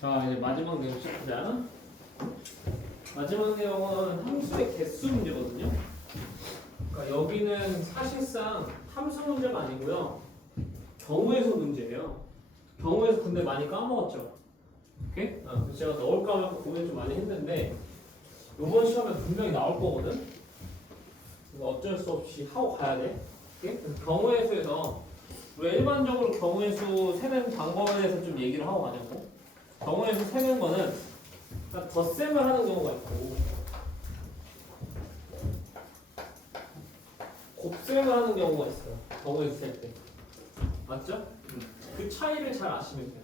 자, 이제 마지막 내용 시작하자. 마지막 내용은 함수의 개수 문제거든요. 그러니까 여기는 사실상 함수 문제가 아니고요. 경우의 수 문제예요. 경우의 수 근데 많이 까먹었죠. 오케이? 그래서 제가 넣을까 말까 고민 좀 많이 했는데 이번 시험에 분명히 나올 거거든. 이거 어쩔 수 없이 하고 가야 돼. 오케이? 그래서 경우의 수에서 우리가 일반적으로 경우의 수 세는 방법에 대해서 좀 얘기를 하고 가냐고. 경우의 수 세는 거는 덧셈을 하는 경우가 있고 곱셈을 하는 경우가 있어요. 경우의 수 셀 때. 맞죠? 그 차이를 잘 아시면 돼요.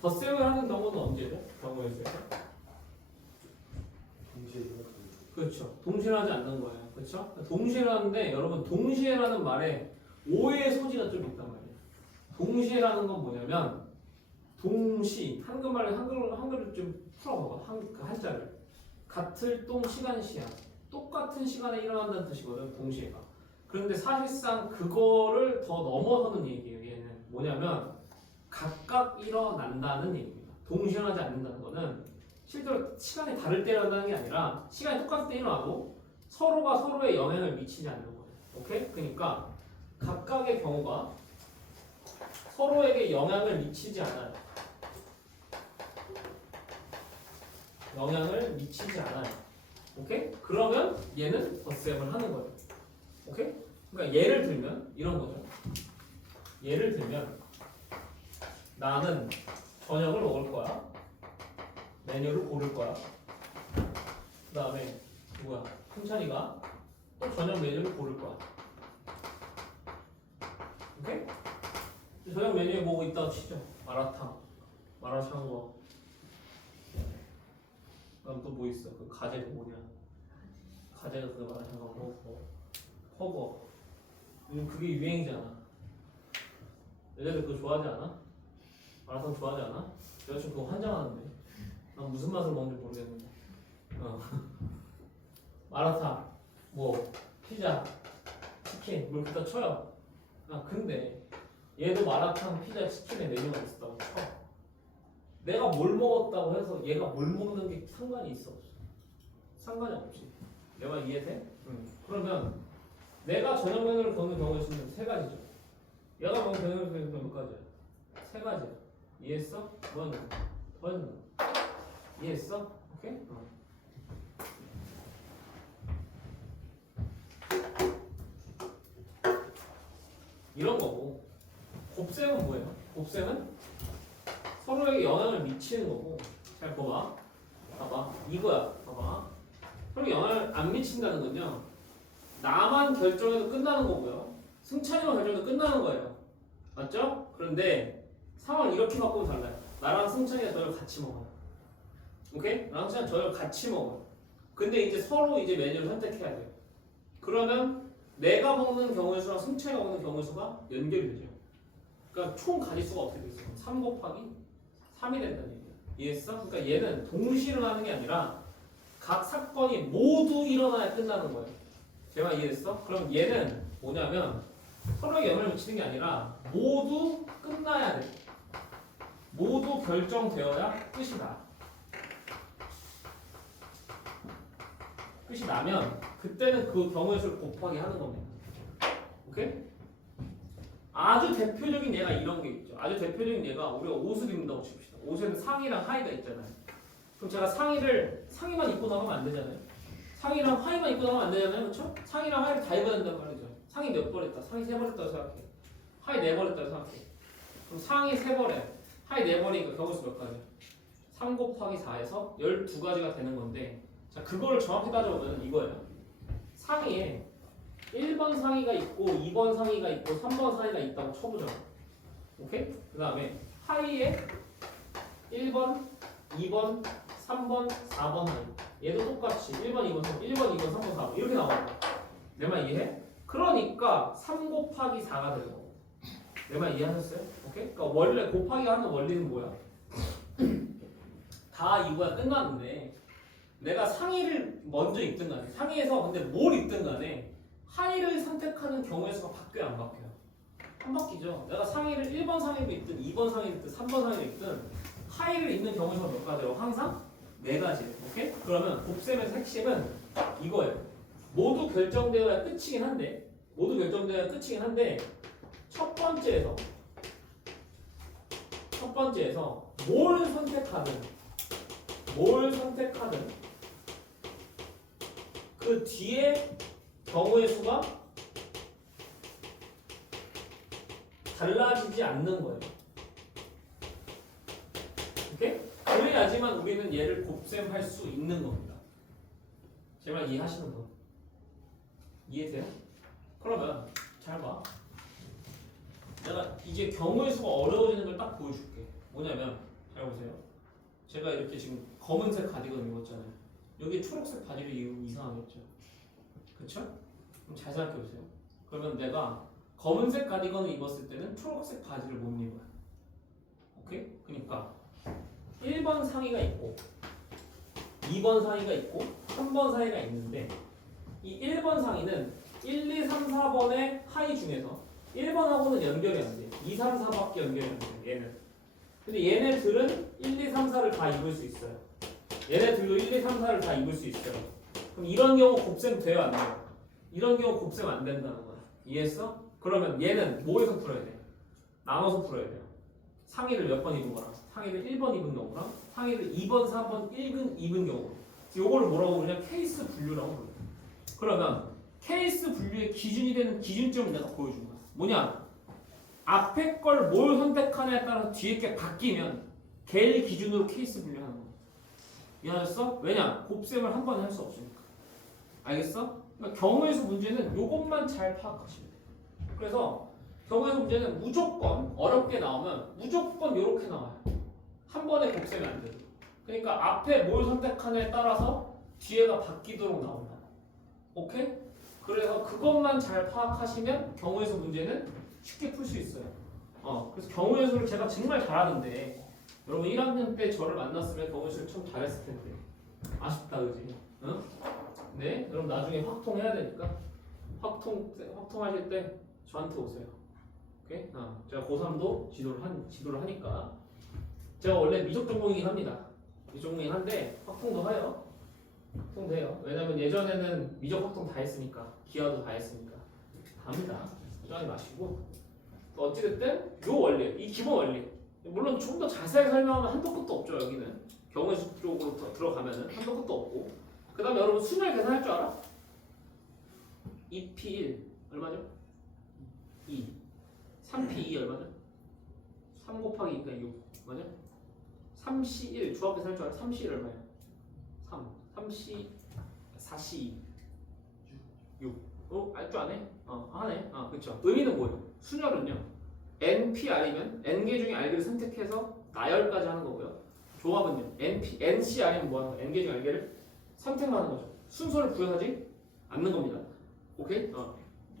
덧셈을 하는 경우는 언제죠? 경우의 수에서? 그렇죠. 동시에하지 않는 거예요. 그렇죠? 동시에라는데 여러분 동시에라는 말에 오해의 소지가 좀 있단 말이에요. 동시에라는 건 뭐냐면 동시 한글말에 한글을 좀 풀어봐봐. 그 한자를 같을 동 시간 시야 똑같은 시간에 일어난다는 뜻이거든. 동시에가. 그런데 사실상 그거를 더 넘어서는 얘기예요. 얘는 뭐냐면 각각 일어난다는 얘기입니다. 동시에 일어나지 않는다는 거는 실제로 시간이 다를 때 일어나는 게 아니라 시간이 똑같을 때 일어나도 서로가 서로에 영향을 미치지 않는 거예요. 오케이? 그러니까 각각의 경우가 서로에게 영향을 미치지 않아요. 영향을 미치지 않아요. 오케이? 그러면 얘는 덧셈을 하는 거예요. 오케이? 그러니까 예를 들면 이런 거죠. 예를 들면 나는 저녁을 먹을 거야. 메뉴를 고를 거야. 그 다음에 누구야? 승찬이가 또 저녁 메뉴를 고를 거야. 오케이? 저녁 메뉴에 뭐 있다고 치죠. 마라탕, 마라샹궈. 그럼 또 뭐 있어? 그 가재가 뭐냐? 가재가 그 마라샹궈, 허거. 요즘 그게 유행이잖아. 여자들 그거 좋아하지 않아? 마라탕 좋아하지 않아? 여자친구 그거 환장하는데. 난 무슨 맛을 먹는지 모르겠는데. 마라탕, 뭐 피자, 치킨 뭘 갖다 쳐요. 근데 얘도 마라탕, 피자, 치킨에 메뉴가 있었다고 쳐. 내가 뭘 먹었다고 해서 얘가 뭘 먹는 게 상관이 있어 없어? 상관이 없지. 내 말 이해돼? 그러면 내가 저녁 메뉴를 거는 경우의 수는 세 가지죠. 얘가 먹는 저녁 메뉴는 몇 가지야? 세 가지야. 이해했어? 더 했나? 이해했어? 오케이? 이런 거고. 곱셈은 뭐예요? 곱셈은 서로에게 영향을 미치는 거고. 잘 봐봐. 봐봐. 이거야. 봐봐. 서로에게 영향을 안 미친다는 건요. 나만 결정해도 끝나는 거고요. 승찬이만 결정해도 끝나는 거예요. 맞죠? 그런데 상황을 이렇게 바꾸면 달라요. 나랑 승찬이가 저녁 같이 먹어요. 오케이? 나랑 승찬이 저녁 같이 먹어요. 근데 이제 서로 이제 메뉴를 선택해야 돼요. 그러면 내가 먹는 경우의 수랑 승찬이가 먹는 경우의 수가 연결이 되죠. 그러니까 총 가지수가 어떻게 되겠어? 3 곱하기 3이 된다는 얘기야. 이해했어? 그러니까 얘는 동시에 일어나는 게 아니라 각 사건이 모두 일어나야 끝나는 거예요. 제 말 이해했어? 그럼 얘는 뭐냐면 서로에게 영향을 미치는 게 아니라 모두 끝나야 돼. 모두 결정되어야 끝이 나. 끝이 나면 그때는 그 경우의 수를 곱하기 하는 겁니다. 오케이? 아주 대표적인 예가 이런 게 있죠. 아주 대표적인 예가 우리가 옷을 입는다고 칩시다. 옷에는 상의랑 하의가 있잖아요. 그럼 제가 상의만 입고 나가면 안 되잖아요. 상의랑 하의만 입고 나가면 안 되잖아요. 그렇죠? 상의랑 하의를 다 입어야 된단 말이죠. 상의 몇 벌 했다. 상의 3벌 했다고 생각해. 하의 4벌 했다고 생각해. 그럼 상의 3벌에 하의 4벌이니까 경우수 몇 가지? 3 곱하기 4에서 12가지가 되는 건데 자 그거를 정확히 따져보면 이거예요. 상의에 1번 상의가 있고 2번 상의가 있고 3번 상의가 있다고 쳐보자. 오케이? 그 다음에 하의에 1번, 2번, 3번, 4번 하의 얘도 똑같이 1번, 2번, 3번, 1번, 2번, 3번, 4번 이렇게 나와요. 내 말 이해해? 그러니까 3 곱하기 4가 되는 거고 내 말 이해하셨어요? 오케이? 그러니까 원래 곱하기 하는 원리는 뭐야? 다 이거야 끝났는데 내가 상의를 먼저 입든 간에 상의에서 근데 뭘 입든 간에 하의를 선택하는 경우의 수가 바뀌어요 안 바뀌어요? 안 바뀌죠. 내가 상의를 1번 상의를 입든 2번 상의를 입든 3번 상의를 입든 하의 상위를 잇는 경우의 수가 몇 가지로 항상 4가지. 오케이? 그러면 곱셈의 핵심은 이거예요. 모두 결정되어야 끝이긴 한데 첫 번째에서 뭘 선택하든 그 뒤에 경우의 수가 달라지지 않는 거예요. 오케이? 그래야지만 우리는 얘를 곱셈할 수 있는 겁니다. 제 말 이해하시는 분? 이해돼요? 그러면 잘 봐. 내가 이제 경우의 수가 어려워지는 걸 딱 보여줄게. 뭐냐면 잘 보세요. 제가 이렇게 지금 검은색 가디건 입었잖아요. 여기 초록색 바지를 입으면 이상하겠죠? 그쵸? 그럼 잘 생각해 보세요. 그러면 내가 검은색 가디건을 입었을 때는 초록색 바지를 못 입어요. 오케이? 그러니까 1번 상의가 있고 2번 상의가 있고 3번 상의가 있는데 이 1번 상의는 1, 2, 3, 4번의 하의 중에서 1번하고는 연결이 안 돼. 2, 3, 4밖에 연결이 안 돼. 얘는. 근데 얘네들은 1, 2, 3, 4를 다 입을 수 있어요. 얘네들도 1, 2, 3, 4를 다 입을 수 있어요. 그럼 이런 경우 곱셈 돼요? 안 돼요? 이런 경우 곱셈 안 된다는 거야. 이해했어? 그러면 얘는 뭐에서 풀어야 돼? 나눠서 풀어야 돼요. 상의를 몇 번 입은 거랑 상의를 1번 입은 경우랑 상의를 2번, 4번, 1근 입은 경우. 요거를 뭐라고 그러냐? 케이스 분류라고 그래요. 그러면 케이스 분류의 기준이 되는 기준점을 내가 보여준 거야. 뭐냐? 앞에 걸 뭘 선택하냐에 따라서 뒤에 게 바뀌면 걔를 기준으로 케이스 분류하는 거야. 이해하셨어? 왜냐? 곱셈을 한 번에 할 수 없으니까. 알겠어? 그러니까 경우의 수 문제는 요것만 잘 파악하시면 돼요. 그래서 경우의 수 문제는 무조건 어렵게 나오면 무조건 요렇게 나와요. 한 번에 곱셈이 안 돼요. 그러니까 앞에 뭘 선택하냐에 따라서 뒤에가 바뀌도록 나온다. 오케이? 그래서 그것만 잘 파악하시면 경우의 수 문제는 쉽게 풀 수 있어요. 그래서 경우의 수를 제가 정말 잘하는데 여러분 1학년 때 저를 만났으면 경우의 수를 참 잘했을 텐데 아쉽다 그지? 응? 네? 여러분 나중에 확통해야 되니까 확통하실 때 저한테 오세요. 오케이? 제가 고3도 지도를 하니까 제가 원래 미적 전공이긴 합니다. 미적 전공이긴 한데 확통도 해요. 확통돼요. 왜냐면 예전에는 미적 확통 다 했으니까 기하도 다 했으니까 다 합니다. 걱정하지 마시고 어찌됐든 요 원리, 이 기본 원리 물론 좀 더 자세히 설명하면 한도 끝도 없죠. 여기는 경우의 수 쪽으로 더 들어가면은 한도 끝도 없고 그 다음에 여러분 순열 계산할 줄 알아? 2P1 얼마죠? 2 3P2 얼마죠? 3 곱하기 2가 6 맞아? 3C1 조합 계산할 줄 알아? 3C1 얼마야? 3C 4C 6 알 줄 아네? 하네. 그쵸. 의미는 뭐예요? 순열은요. NPR이면 N개 중에 R개를 선택해서 나열까지 하는 거고요. 조합은요. NCR이면 뭐 하는 거야? N개 중에 R개를 선택만 하는 거죠. 순서를 구현하지 않는 겁니다. 오케이?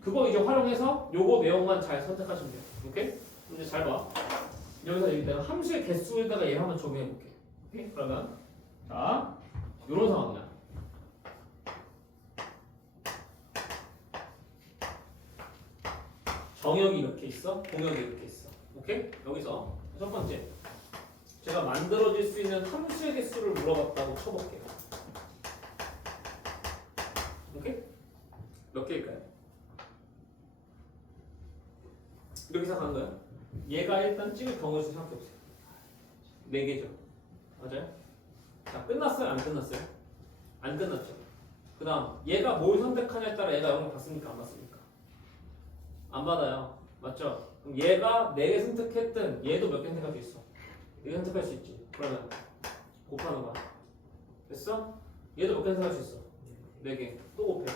그거 이제 활용해서 요거 내용만 잘 선택하시면 돼요. 오케이? 이제 잘 봐. 여기서 내가 함수의 개수에다가 얘 한번 적용해 볼게. 오케이? 그러면 자, 요런 상황이야. 정역이 이렇게 있어, 공역이 이렇게 있어. 오케이? 여기서 첫 번째, 제가 만들어질 수 있는 함수의 개수를 물어봤다고 쳐볼게요. 오케이? 몇 개일까요? 이렇게 생각하는 거예요. 얘가 일단 찍을 경우의 수 생각해보세요. 4개죠. 맞아요? 자, 끝났어요? 안 끝났어요? 안 끝났죠. 그 다음, 얘가 뭘 선택하냐에 따라 얘가 영향 받습니까? 안 받습니까? 안 받아요. 맞죠? 그럼 얘가 4개 선택했든 얘도 몇 개 선택할 수 있어? 4개 선택할 수 있지. 그러면 곱하는 거야. 됐어? 얘도 몇 개 선택할 수 있어? 4개. 또 곱해.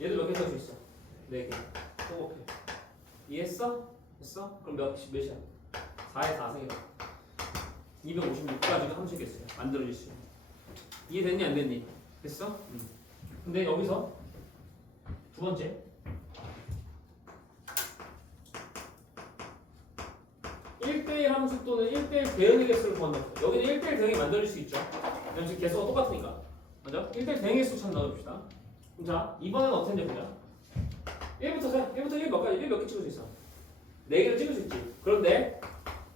얘도 몇 개 선택할 수 있어? 4개. 또 곱해. 이해했어? 됐어? 그럼 몇이야? 4에 4승이다. 256까지가 함수 개수야. 만들어질 수 있는. 이해됐니? 안 됐니? 됐어? 근데 여기서 두 번째 1대1 함수 또는 1대1 대응의 개수를 구한다. 여기는 1대1 대응이 만들어질 수 있죠. 왜냐면 지금 개수가 똑같으니까. 맞아? 1대1 대응의 수 찾아 넣어줍시다. 자, 이번에는 어떻게 했냐 보자. 1부터 1 몇 개 찍을 수 있어? 4개를 찍을 수 있지. 그런데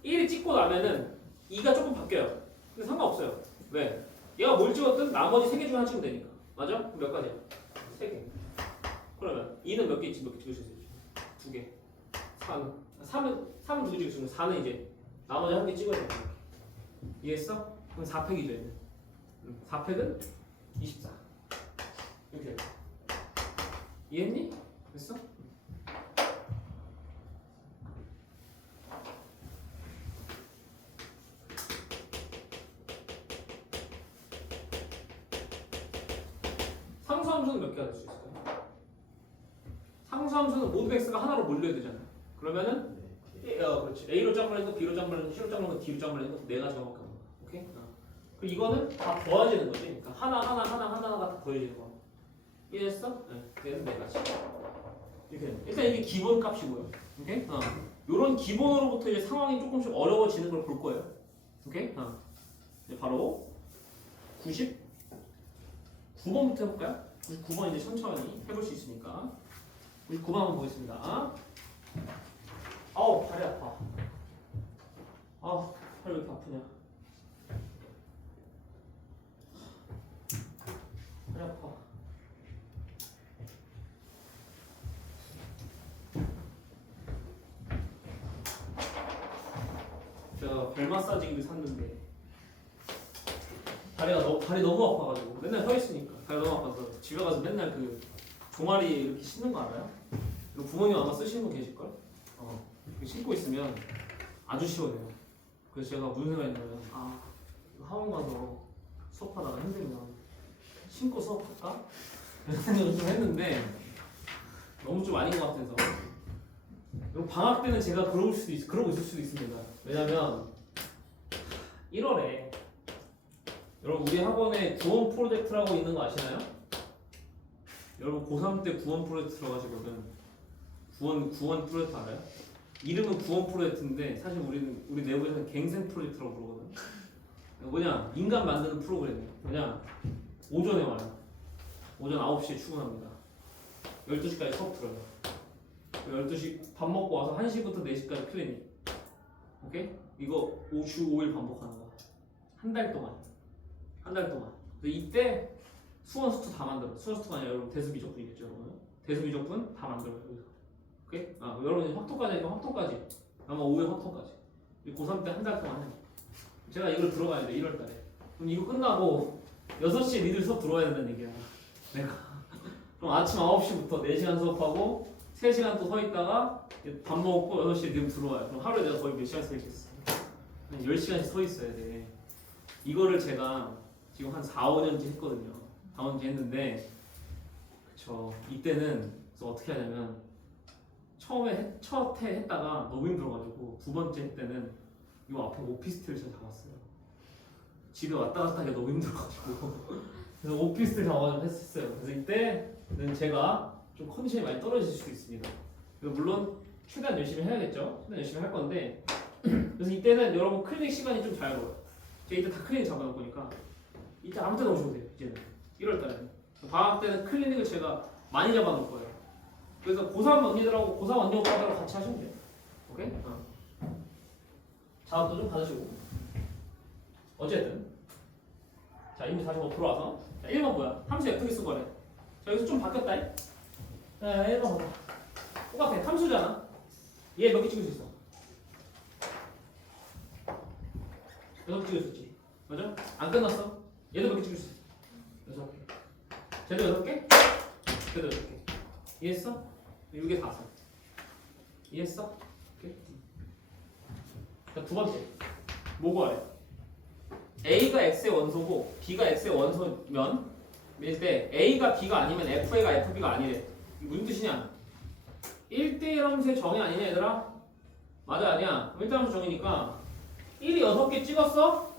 1을 찍고 나면은 2가 조금 바뀌어요. 근데 상관없어요. 왜? 얘가 뭘 찍었든 나머지 3개 중에 하나 찍으면 되니까. 맞아? 그럼 몇 가지야? 3개. 그러면 2는 몇 개 찍을 수 있어요? 2개. 3은 2개 찍을 수 있으면 4는 이제 나머지 한 개 찍어야 돼. 이해했어? 그럼 4팩이죠 얘는. 4팩은 24. 이렇게. 이해했니? 됐어? 상수함수는 몇 개가 될 수 있을까요? 상수함수는 모든 x가 하나로 몰려야 되잖아. 그러면은 그렇지. A로 짝을 했고 B로 짝을 했고 C로 짝을 했고 D로 짝을 했고 네 가지가 밖에 없는 거야. 오케이? 그리고 이거는 다 더해지는 거지. 그러니까 하나가 다 더해지는 거야. 이해했어? 네. 얘는 네 가지. 이렇게. 일단 이게 기본 값이고요. 오케이? 요런 기본으로부터 이제 상황이 조금씩 어려워지는 걸 볼 거예요. 오케이? 이제 바로 99번부터 해볼까요? 99번 이제 천천히 해볼 수 있으니까 99번 한번 보겠습니다. 아우 발이 아파. 아 팔이 왜 이렇게 아프냐? 발이 아파. 제가 발 마사지기를 샀는데 발이 너무 아파가지고 맨날 서 있으니까 발이 너무 아파서 집에 가서 맨날 그 종아리 이렇게 신는 거 알아요? 이거 부모님 아마 쓰시는 분 계실걸? 신고 있으면 아주 시원해요. 그래서 제가 무슨 생각했냐면 학원 가서 수업하다가 힘들면 신고 수업할까? 이런 생각을 좀 했는데 너무 좀 아닌 것 같아서 방학 때는 제가 그러고 있을 수도 있습니다. 왜냐면 1월에 여러분 우리 학원에 구원 프로젝트라고 있는 거 아시나요? 여러분 고3 때 구원 프로젝트 들어가시거든. 구원 프로젝트 알아요? 이름은 구원 프로젝트인데 사실 우리 내부에서는 갱생 프로젝트라고 부르거든. 뭐냐? 인간 만드는 프로그램이에요. 뭐냐? 오전에 와요. 오전 9시에 출근합니다. 12시까지 수업 들어요. 12시 밥 먹고 와서 1시부터 4시까지 클리닉. 오케이? 이거 주 5일 반복하는 거야. 한 달 동안. 이때 수원 스투 다 만들어요. 수원 스투가 아니라 여러분 대수미적분이겠죠, 여러분. 대수미적분 다 만들어요. 여기서. 오케이? 여러분 확통까지 하니까 확통까지. 아마 5일 확통까지. 고3 때 한 달 동안 해요. 제가 이걸 들어가야 돼, 1월 달에. 그럼 이거 끝나고 6시에 니들 수업 들어와야 된다는 얘기야. 내가. 그럼 아침 9시부터 4시간 수업하고 3시간 또 서 있다가 밥 먹고 6시에 니들 들어와요. 그럼 하루에 내가 거의 몇 시간 서 있겠어? 한 10시간씩 서 있어야 돼. 이거를 제가 지금 한 4, 5년째 했거든요. 4, 5년째 했는데 그쵸. 이때는 그래서 어떻게 하냐면 첫 해 했다가 너무 힘들어가지고 두 번째 해 때는 이 앞에 오피스텔 제가 잡았어요. 집에 왔다 갔다 하기가 너무 힘들어가지고 그래서 오피스텔 잡아가지고 했었어요. 그래서 이때는 제가 좀 컨디션이 많이 떨어질 수도 있습니다. 물론 최대한 열심히 해야겠죠. 최대한 열심히 할 건데 그래서 이때는 여러분 클리닉 시간이 좀 자유로워요. 제가 이때 다 클리닉 잡아놓을 거니까 이때 아무 때나 오셔도 돼요. 이제는 1월달에는 방학 때는 클리닉을 제가 많이 잡아놓을 거예요. 그래서 고3 언니들하고 고3 언니 오빠들하고 같이 하시면 돼요. 오케이? 작업도 좀 받으시고 어쨌든 자 이미 다시 들어와서 자, 1번 뭐야? 함수 F기 쓴 거래. 자 여기서 좀 바뀌었다. 자 1번 봐봐. 똑같아. 함수잖아. 얘 몇 개 찍을 수 있어? 6개 찍을 수 있지. 맞아? 안 끝났어? 얘도 몇 개 찍을 수 있어? 6개. 쟤도 6개? 쟤도 6개. 이해했어? 6개 다 써. 이해했어? 오케이. 자, 두 번째. 뭐 구하래? A가 X의 원소고 B가 X의 원소면 일 때 A가 B가 아니면 FA가 FB가 아니래. 이게 무슨 뜻이냐? 1대1 함수의 정의 아니냐 얘들아? 맞아 아니야? 1대1 함수 정의니까 1이 6개 찍었어?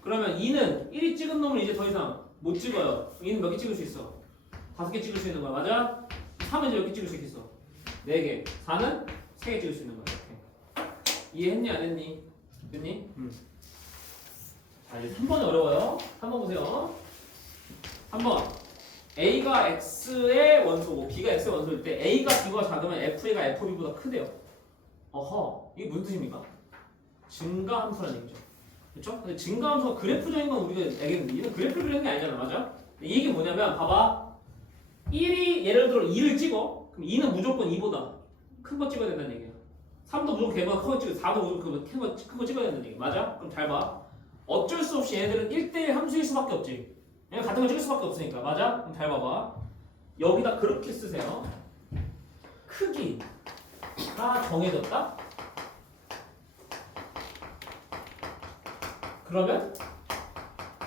그러면 2는 1이 찍은 놈을 이제 더 이상 못 찍어요. 2는 몇 개 찍을 수 있어? 5개 찍을 수 있는 거야. 맞아? 3은 이제 몇 개 찍을 수 있겠어? 4개. 4는 3개 찍을 수 있는 거야. 이렇게. 이해했니? 안 했니? 됐니? 자, 이제 3번이 어려워요. 3번 보세요. 3번. A가 X의 원소고 B가 X의 원소일 때 A가 B보다 작으면 FA가 FB보다 크대요. 어허. 이게 무슨 뜻입니까? 증가 함수라는 얘기죠. 그쵸? 근데 증가함수가 그래프적인 건 우리가 알겠는데 얘는 그래프를 그리는 게 아니잖아. 맞아? 이게 뭐냐면 봐봐. 1이 예를 들어 2를 찍어. 그럼 2는 무조건 2보다 큰 거 찍어야 된다는 얘기야. 3도 무조건 걔보다 큰 거 찍어. 4도 무조건 큰 거 찍어야 된다는 얘기. 맞아? 그럼 잘 봐. 어쩔 수 없이 얘들은 1대1 함수일 수밖에 없지. 얘는 같은 걸 찍을 수밖에 없으니까. 맞아? 그럼 잘 봐봐. 여기다 그렇게 쓰세요. 크기가 정해졌다? 그러면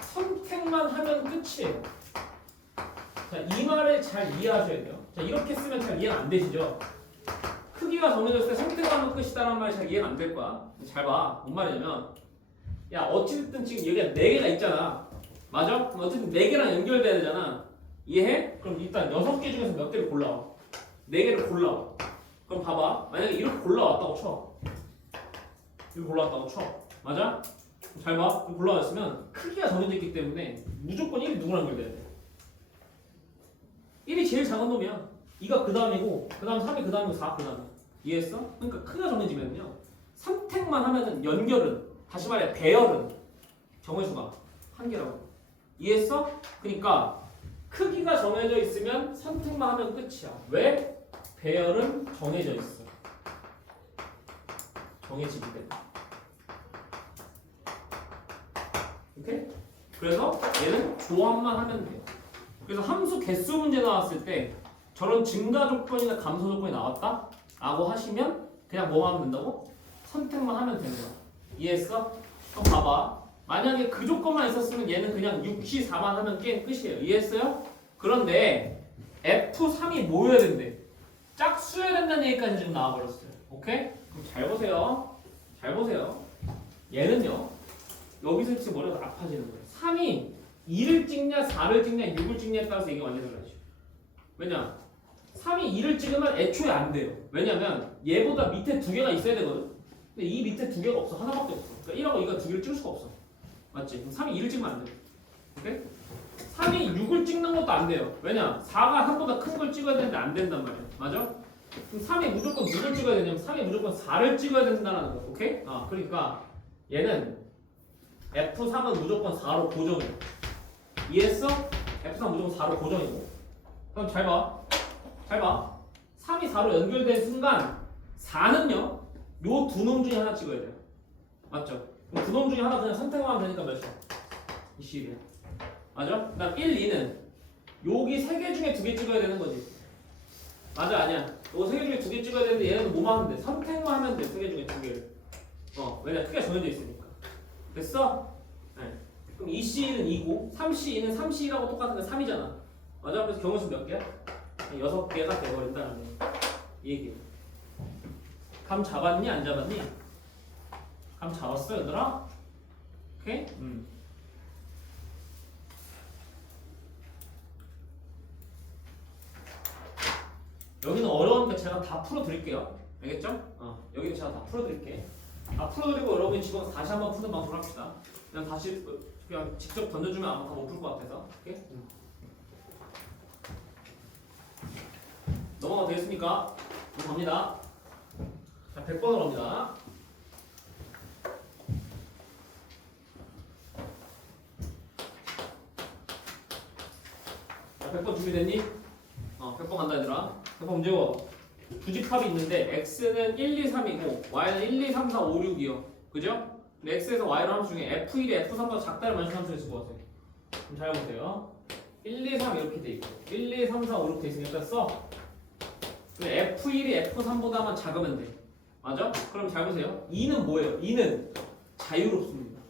선택만 하면 끝이에요. 자, 이 말을 잘 이해하셔야 돼요. 자, 이렇게 쓰면 잘 이해가 안 되시죠? 크기가 정해졌을 때 선택하면 끝이다라는 말이 잘 이해가 안 될 거야. 잘 봐. 뭔 말이냐면 야, 어찌됐든 지금 여기가 4개가 있잖아. 맞아? 그럼 어쨌든 4개랑 연결돼야 되잖아. 이해해? 그럼 일단 6개 중에서 몇 개를 골라와. 4개를 골라와. 그럼 봐봐. 만약에 이렇게 골라왔다고 쳐. 이렇게 골라왔다고 쳐. 맞아? 잘 봐. 골라왔으면 크기가 정해져 있기 때문에 무조건 1이 누구랑 연결돼야 돼? 1이 제일 작은 놈이야. 2가 그 다음이고, 그 다음 3이 그 다음이고, 4가 그 다음이야. 이해했어? 그러니까 크기가 정해지면요. 선택만 하면은 연결은, 다시 말해 배열은 정해수가 한 개라고. 이해했어? 그러니까 크기가 정해져 있으면 선택만 하면 끝이야. 왜? 배열은 정해져 있어. 정해지기 때문에. 오케이? 그래서 얘는 조합만 하면 돼. 그래서 함수 개수 문제 나왔을 때 저런 증가 조건이나 감소 조건이 나왔다? 라고 하시면 그냥 뭐 하면 된다고? 선택만 하면 되는 거야. 이해했어? 그럼 봐봐. 만약에 그 조건만 있었으면 얘는 그냥 6시 4만 하면 게임 끝이에요. 이해했어요? 그런데 F3이 모여야 된대. 짝수여야 된다는 얘기까지 지금 나와버렸어요. 오케이? 그럼 잘 보세요. 잘 보세요. 얘는요. 여기서 지금 머리가 아파지는 거예요. 3이 2를 찍냐 4를 찍냐 6을 찍냐에 따라서 이게 완전 달라지죠. 왜냐? 3이 2를 찍으면 애초에 안 돼요. 왜냐면 얘보다 밑에 2개가 있어야 되거든. 근데 이 밑에 2개가 없어. 하나밖에 없어. 그러니까 1하고 2가 2개를 찍을 수가 없어. 맞지? 그럼 3이 2를 찍으면 안 돼. 오케이? 3이 6을 찍는 것도 안 돼요. 왜냐? 4가 3보다 큰 걸 찍어야 되는데 안 된단 말이야. 맞아? 그럼 3이 무조건 6을 찍어야 되냐면 3이 무조건 4를 찍어야 된다는 거. 오케이? 그러니까 얘는 F3은 무조건 4로 고정이야. 이해했어? F3 무조건 4로 고정이고. 그럼 잘 봐. 잘 봐. 3이 4로 연결된 순간 4는요. 요 두 놈 중에 하나 찍어야 돼요. 맞죠? 그럼 두 놈 중에 하나 그냥 선택만 하면 되니까 몇이야? 20이야. 맞아? 그 다음 1, 2는 여기 3개 중에 2개 찍어야 되는 거지. 맞아? 아니야. 요 3개 중에 2개 찍어야 되는데 얘는 뭐만 하면 돼? 선택만 하면 돼. 3개 중에 2개를. 왜냐? 크기가 정해져 있으니까. 됐어? 네. 그럼 2C는 2고 3C2는 3C라고 똑같은 게 3이잖아. 맞아? 그래서 경우수 몇 개야? 6개가 돼버린다는 거. 이 얘기야. 감 잡았니? 안 잡았니? 감 잡았어 얘들아? 오케이? 여기는 어려우니까 제가 다 풀어드릴게요. 알겠죠? 여기는 제가 다 풀어드릴게. 다 풀어드리고 여러분이 집에서 다시 한번 푸는 방법을 합시다. 그냥 다시 그냥 직접 던져주면 아마 다 못 풀 것 같아서. 오케이? 넘어가 되겠습니까? 갑니다. 자, 100번으로 갑니다. 자, 100번 준비됐니? 100번 간다 얘들아. 100번 문제고 부집합이 있는데 x는 1, 2, 3이고 y는 1, 2, 3, 4, 5, 6이요. 그죠? 근데 x에서 y로 함수 중에 f1이 f3보다 작다를 만든 함수가 있을 것 같아요. 그럼 잘 보세요. 1, 2, 3 이렇게 돼 있고 1, 2, 3, 4, 5 이렇게 돼 있으니까 써. 근데 f1이 f3보다만 작으면 돼. 맞아? 그럼 잘 보세요. 2는 뭐예요? 2는 자유롭습니다.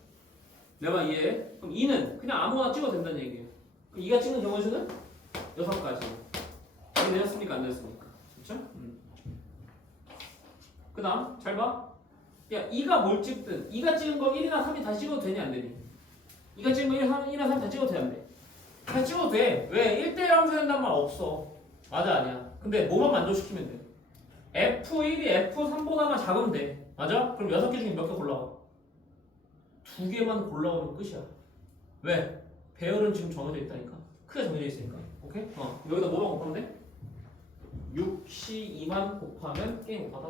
내 말 이해해? 그럼 2는 그냥 아무거나 찍어도 된다는 얘기예요. 그럼 2가 찍는 경우의 수는 6가지. 이해되셨습니까? 안 되셨습니까? 그렇죠? 그 다음 잘 봐. 야 2가 뭘 찍든 2가 찍은 거 1이나 3이 다 찍어도 되니 안 되니? 2가 찍은 거 1이나 3이 다 찍어도 돼 안 돼? 다 찍어도 돼. 왜? 1대1 함수 된다는 말 없어. 맞아 아니야? 근데 뭐만 만족시키면 돼? F1이 F3보다만 작으면 돼. 맞아? 그럼 6개 중에 몇 개 골라와? 2개만 골라오면 끝이야. 왜? 배열은 지금 정해져 있다니까. 크게 정해져 있으니까. 오케이? 여기다 뭐만 곱하면 돼? 6C 2만 곱하면 게임 오빠다.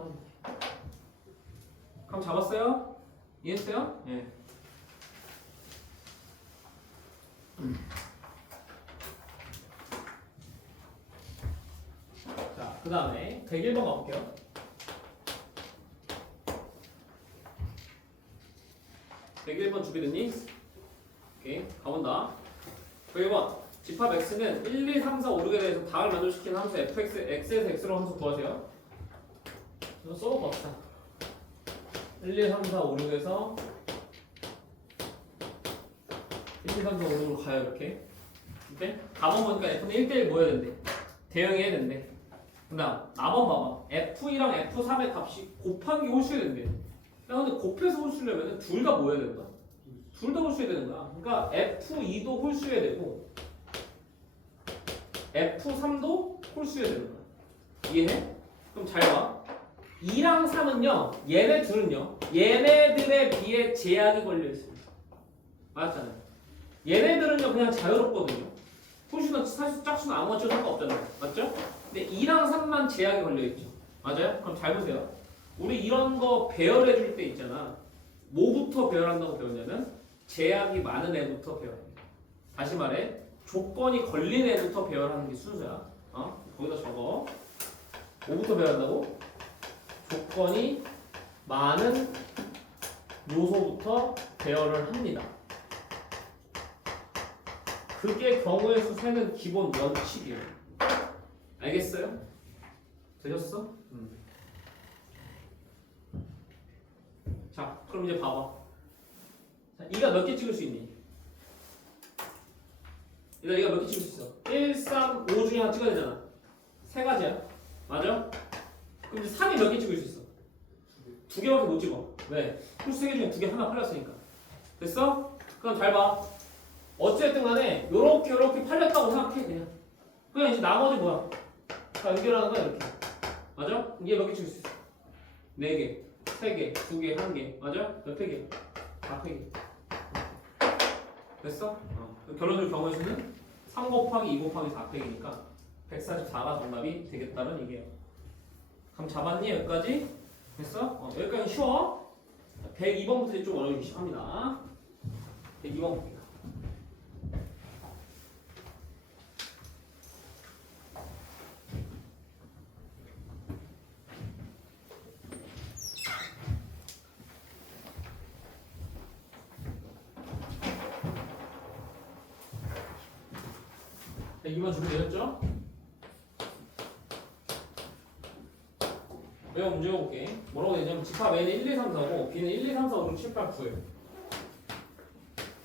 그럼 잡았어요? 이해했어요? 예. 자, 그 다음에 101번 가볼게요. 101번 준비됐니? 오케이, 가본다. 101번 집합 x는 1, 2, 3, 4, 5, 6에 대해서 답을 만족시키는 함수 fx, x에서 x로 함수 구하세요. 이거 써봅시다. 1, 2, 3, 4, 5, 6에서 1, 2, 3, 4, 5, 6으로 가요. 이렇게. 오케이? 답은 보니까 f는 1대1 뭐 해야 된대? 대응해야 된대. 그 다음 4번 봐봐. f2랑 f3의 값이 곱하기 홀수해야 된대. 야 근데 곱해서 홀수려면 둘 다 뭐 해야 된다? 둘 다 홀수해야 되는 거야. 그러니까 f2도 홀수해야 되고 f3도 홀수해야 되는 거야. 이해해? 그럼 잘 봐. 2랑 3은요. 얘네 둘은요. 얘네들에 비해 제약이 걸려 있습니다. 맞잖아요. 얘네들은요 그냥 자유롭거든요. 홀수는 사실 짝수는 아무것도 상관없잖아요. 맞죠? 근데 2랑 3만 제약이 걸려 있죠. 맞아요? 그럼 잘 보세요. 우리 이런 거 배열해 줄 때 있잖아. 뭐부터 배열한다고 배웠냐면 제약이 많은 애부터 배열합니다. 다시 말해 조건이 걸린 애부터 배열하는 게 순서야. 거기다 적어. 뭐부터 배열한다고? 조건이 많은 요소부터 배열을 합니다. 그게 경우의 수 세는 기본 원칙이에요. 알겠어요? 되셨어? 자, 그럼 이제 봐봐. 자, 이가 몇 개 찍을 수 있니? 이가 몇 개 찍을 수 있어? 1, 3, 5 중에 하나 찍어야 되잖아. 세 가지야. 맞아? 그럼 이제 3이 몇 개 찍을 수 있어? 두 개밖에 못 찍어. 왜? 홀수 3개 중에 두 개 하나 팔렸으니까. 됐어? 그럼 잘 봐. 어쨌든 간에 요렇게 팔렸다고 생각해 그냥. 그냥 이제 나머지 뭐야? 자, 연결하는 거야 이렇게. 맞아? 이게 몇 개 찍을 수 있어? 4개, 3개, 2개, 1개. 맞아? 몇 팩이야? 4팩이. 됐어? 결론적으로 경우의 수는 3 곱하기 2 곱하기 4팩이니까 144가 정답이 되겠다는 얘기예요. 그럼 잡았니? 여기까지? 됐어? 여기까지 쉬워. 102번부터 좀 어려우기 시작합니다. 102번 볼게요. 네, 2번 준비되셨죠? 내가 문제 볼게. 뭐라고 되냐면 집합 A는 1, 2, 3, 4고 B는 1, 2, 3, 4, 5, 6, 7, 8, 9예요.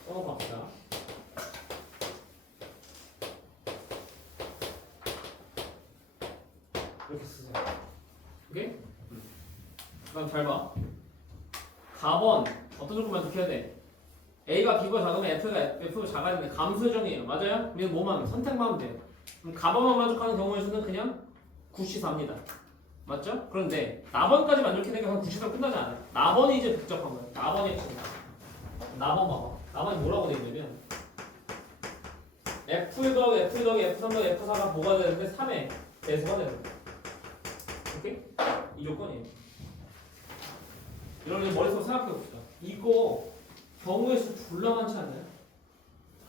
써놓고 갑시다. 이렇게 쓰세요. 오케이? 그럼 잘 봐. 4번 어떤 조건만 지켜야 돼? A가 B보다 작으면 F가 작아야 되는데 감수정이에요. 맞아요? 그냥 뭐만 선택만 하면 돼요. 그럼 가번만 만족하는 경우의 수는 그냥 9C4입니다. 맞죠? 그런데 나번까지 만족해내니까 그냥 9C4 끝나지 않아요. 나번이 이제 복잡한 거예요. 나번이 핵심이야. 나번 봐봐. 나번이 뭐라고 되어 있냐면 F1 더하기 F2 더하기 F3 더하기 F4가 뭐가 되는데 3의 배수가 되는 거예요. 오케이? 이 조건이에요. 여러분 머릿속으로 생각해봅시다. 이거 경우의 수 졸라 많지 않나요?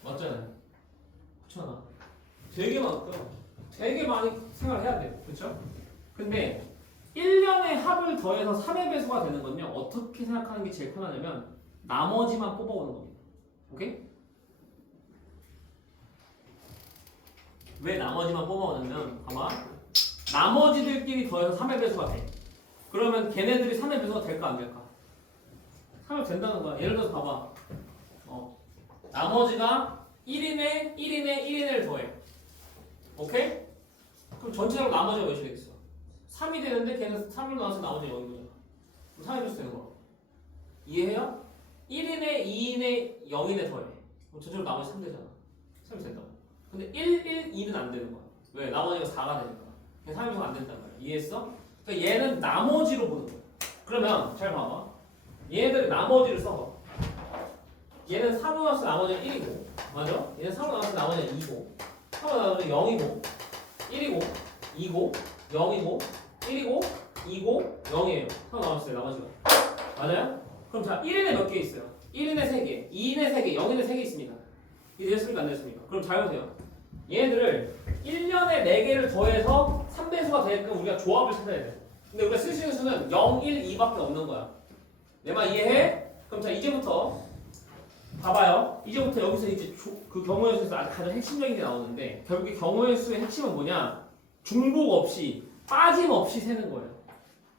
맞잖아요. 그렇잖아. 되게 많고요. 되게 많이 생각해야 돼요. 그렇죠? 근데 1년의 합을 더해서 3의 배수가 되는 건요. 어떻게 생각하는 게 제일 편하냐면 나머지만 뽑아오는 겁니다. 오케이? 왜 나머지만 뽑아오냐면 봐봐. 나머지들끼리 더해서 3의 배수가 돼. 그러면 걔네들이 3의 배수가 될까 안 될까? 3이 된다는 거야. 예를 들어서 봐봐. 나머지가 1인을 더해. 오케이? 그럼 전체적으로 나머지가 몇이 되겠어? 3이 되는데 걔는 3을 나와서 나머지 0인 거잖아. 그럼 3이 배수 되는 거야. 이해해요? 1인에 2인에 0인에 더해. 그럼 전체적으로 나머지 3 되잖아. 3이 된다고. 근데 1, 1, 2는 안 되는 거야. 왜? 나머지가 4가 되니까. 그냥 3이 배수가 안 된단 말이야. 이해했어? 그러니까 얘는 나머지로 보는 거야. 그러면 잘 봐봐. 얘네들이 나머지를 써. 얘는 3로 나와서 나머지는 1이고, 맞아? 얘는 3로 나와서 나머지는 2고, 3로 나와서 0이고, 1이고, 2고, 0이고, 1이고, 2고, 0이에요. 3로 나왔어요, 나머지가. 맞아요? 그럼 자, 1인에 몇 개 있어요? 1인에 3개, 2인에 3개, 0인에 3개 있습니다. 이해됐습니까? 안 됐습니까? 그럼 잘 보세요. 얘네들을 1년에 4개를 더해서 3배수가 되게끔 우리가 조합을 찾아야 돼. 근데 우리가 쓸 수 있는 수는 0, 1, 2밖에 없는 거야. 내 말 이해해? 그럼 자 이제부터 봐봐요. 이제부터 여기서 이제 그 경우의 수에서 아주 가장 핵심적인 게 나오는데 결국에 경우의 수의 핵심은 뭐냐? 중복 없이 빠짐없이 세는 거예요.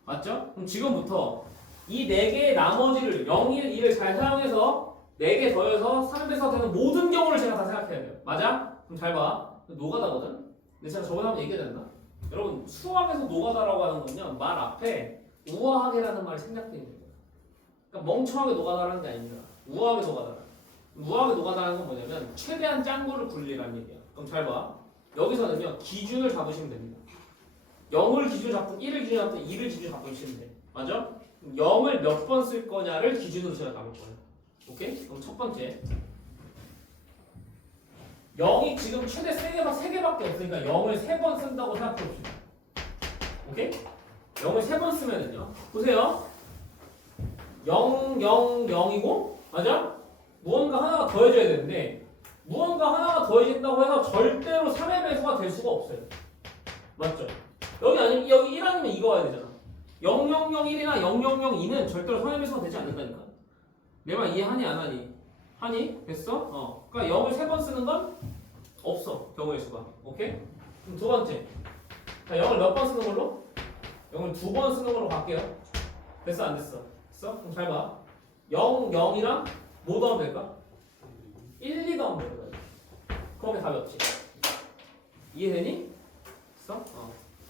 맞죠? 그럼 지금부터 이 4개의 나머지를 0, 1, 2를 잘 사용해서 4개 더해서 3배수가 되는 모든 경우를 제가 다 생각해야 돼요. 맞아? 그럼 잘 봐. 노가다거든? 근데 제가 저번에 한번 얘기해줬나? 여러분 수학에서 노가다라고 하는 건요 말 앞에 우아하게라는 말이 생략되어 있는 거예요. 그러니까 멍청하게 노가다라는 게 아닙니다. 우아하게 노가다. 우아하게 노가다라는 건 뭐냐면 최대한 짱구를 굴리라는 얘기야. 그럼 잘 봐. 여기서는요 기준을 잡으시면 됩니다. 0을 기준 잡고 1을 기준 잡고 2를 기준 잡으시면 돼. 맞아? 0을 몇 번 쓸 거냐를 기준으로 제가 잡을 거예요. 오케이? 그럼 첫 번째 0이 지금 최대 3개밖에 없으니까 0을 3번 쓴다고 생각해봅시다. 오케이? 0을 3번 쓰면은요 보세요 0, 0, 0이고 맞아? 무언가 하나가 더해져야 되는데 무언가 하나가 더해진다고 해서 절대로 3의 배수가 될 수가 없어요. 맞죠? 여기 1 아니면 이거 와야 되잖아. 0001이나 0002는 절대로 3의 배수가 되지 않는다니까. 내 말 이해하니 안 하니? 하니? 됐어? 그러니까 0을 3번 쓰는 건 없어. 경우의 수가. 오케이? 그럼 두 번째. 자, 0을 몇 번 쓰는 걸로? 0을 2번 쓰는 걸로 갈게요. 됐어? 안 됐어? 됐어? 그럼 잘 봐. 0, 0이랑 뭐 더하면 될까? 1, 2 더하면 되는 거야. 그러면 답이 없지. 이해되니? 됐어?